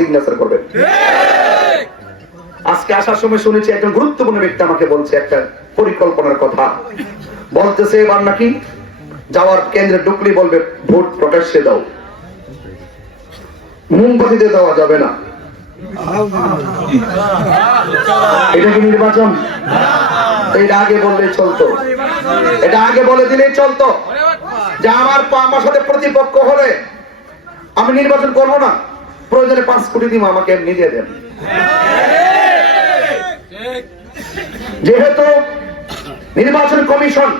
Signature করবেন। আজকে আসার সময় শুনেছি একজন গুরুত্বপূর্ণ ব্যক্তি আমাকে বলছে একটা পরিকল্পনার কথা, বলতেছে এবার নাকি যাওয়ার কেন্দ্রে ঢুকলেই বলবে ভোট প্রকাশ্যে দাও, মোমবাতিতে দেওয়া যাবে না। এটা কি নির্বাচন? এটা আগে বললেই চলতো, এটা আগে বলে দিলেই চলতো যে আমার সাথে প্রতিপক্ষ হলে আমি নির্বাচন করবো না, প্রয়োজনে 5 কোটি দিব, আমাকে এমনি দিয়ে দেন। যেহেতু নির্বাচন কমিশন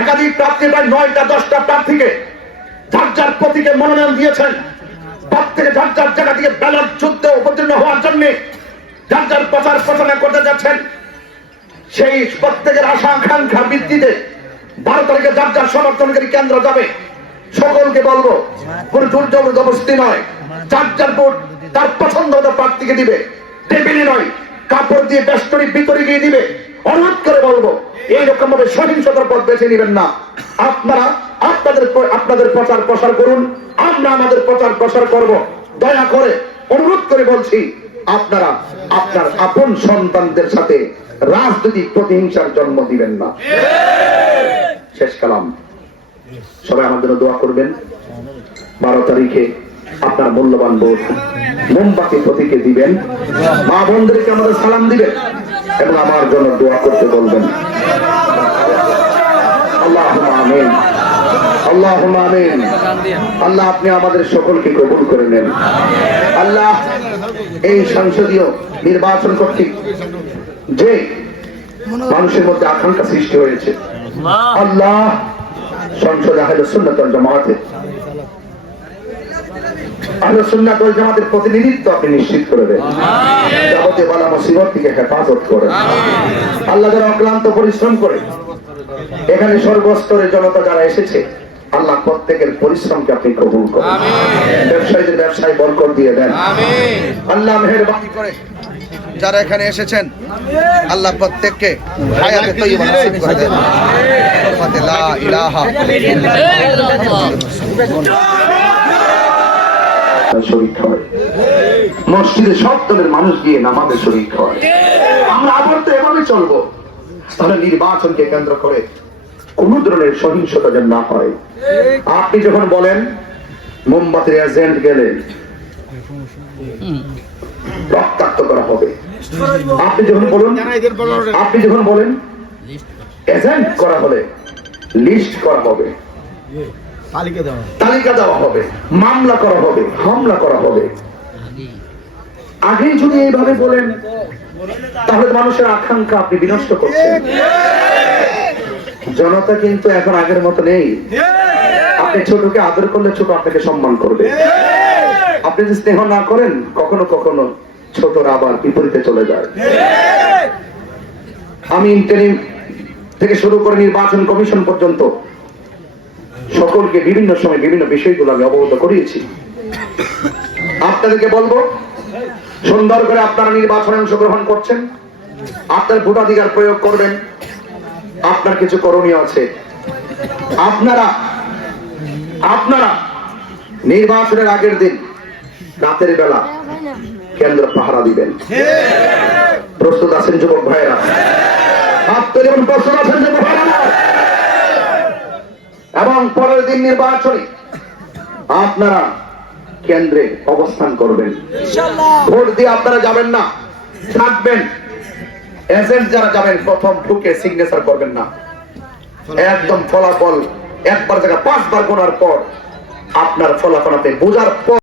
একাধিক প্রার্থী প্রায় 9টা 10টা প্রার্থীকে যার যার প্রতীকে মনোনয়ন দিয়েছেন, প্রত্যেকে যার যার জায়গা থেকে ব্যালট যুদ্ধে অবতীর্ণ হওয়ার জন্য যার যার প্রচার প্রচারণা করতে যাচ্ছেন, সেই প্রত্যেকের আশা আকাঙ্ক্ষার ভিত্তিতে 12 তারিখে যার যার সমর্থনকারী কেন্দ্র যাবে। সকলকে বলবো কোন জোর জবরদস্তি নয়, যার যার ভোট তার পছন্দ মতো প্রার্থীকে দিবে, টেবিলে নয় কাপড় দিয়ে বেষ্টনী ভিতরে গিয়ে দিবে। অনুরোধ করে বলবো এইরকম ভাবে সহিংসতার পথ বেছে নেবেন না। আপনারা আপনাদের প্রচার প্রসার করুন, আমরা আমাদের প্রচার প্রসার করব। দয়া করে অনুরোধ করে বলছি, আপনারা আপনার আপন সন্তানদের সাথে রাজনৈতিক প্রতিহিংসার জন্ম দিবেন না। শেষ কালাম, সবাই আমার জন্য দোয়া করবেন। 12 তারিখে আপনার মূল্যবান ভোট মোমবাতি প্রতীকে দিবেন, মা বোনদেরকে আমাদের সালাম দিবেন এবং আমার জন্য দোয়া করতে বলবেন। আল্লাহুম্মা আমিন, আল্লাহুম্মা আমিন। আল্লাহ আপনি আমাদের সকলকে কবুল করে নেন। আল্লাহ এই সংসদীয় নির্বাচন কর্তৃক যে মানুষের মধ্যে আকাঙ্ক্ষা সৃষ্টি হয়েছে, আল্লাহ সংসদে আহলে সুন্নাত ওয়াল জামাতে আহলে সুন্নাত ওয়াল জামাতের প্রতিনিধিত্ব আপনি নিশ্চিত করে দেন, যাবতীয় বালা মুসিবত থেকে হেফাজত করেন। আল্লাহ যারা অক্লান্ত পরিশ্রম করে এখানে সর্বস্তরের জনতা যারা এসেছে, আল্লাহ প্রত্যেকের পরিশ্রমকে আপনি কবুল করেন, ব্যবসায়ীদের ব্যবসায় বরকত দিয়ে দেন। আল্লাহ মেহেরবানি করে যারা এখানে এসেছেন, আল্লাহ প্রত্যেককে হায়াতে তয়্যিবা নসিব করে দেন। লা ইলাহা ইল্লাল্লাহ। শরীক হয় মসজিদে সব দলের মানুষ গিয়ে নামাজে শরীক হয়। আমরা আবার তো এভাবে চলবো, তাহলে নির্বাচনকে কেন্দ্র করে কোন ধরনের সহিংসতা যেন না হয়। আপনি যখন বলেন মোমবাতির এজেন্ট গেলে রক্তাক্ত করা হবে, আপনি যখন বলেন এজেন্ট করা হলে লিস্ট করা হবে, তালিকা দেওয়া হবে, মামলা করা হবে, হামলা করা হবে, আগেই যদি এইভাবে বলেন তাহলে মানুষের আকাঙ্ক্ষা আপনি বিনষ্ট করছেন। জনতা কিন্তু এখন আগের মতো নেই। আপনি ছোটকে আদর করলে ছোট আপনাকে সম্মান করবে, আপনি যদি স্নেহ না করেন কখনো কখনো ছোটরা আবার বিপরীতে চলে যায়। আমি ইন্টারিম থেকে শুরু করে নির্বাচন কমিশন পর্যন্ত সকলকে বিভিন্ন সময় বিভিন্ন বিষয়গুলো আমি অবগত করিয়েছি। আপনাদেরকে বলবো, সুন্দর করে আপনারা নির্বাচনে অংশগ্রহণ করছেন, আপনার ভোটাধিকার প্রয়োগ করবেন। আপনার কিছু করণীয় আছে। আপনারা নির্বাচনের আগের দিন রাতের বেলা কেন্দ্র পাহারা দিবেন। প্রস্তুত আছেন যুবক ভাইয়েরা? প্রস্তুত আছেন যুবক ভাইয়েরা? এবং পরের দিন নির্বাচনে আপনারা কেন্দ্রে অবস্থান করবেন। ভোট দিয়ে আপনারা যাবেন না, থাকবেন। এজেন্ট যারা যাবেন প্রথম ঢুকে সিগনেচার করবেন না, একদম ফলাফল একবার জায়গা 5 বার গোনার পর আপনার ফলাফল বোঝার পর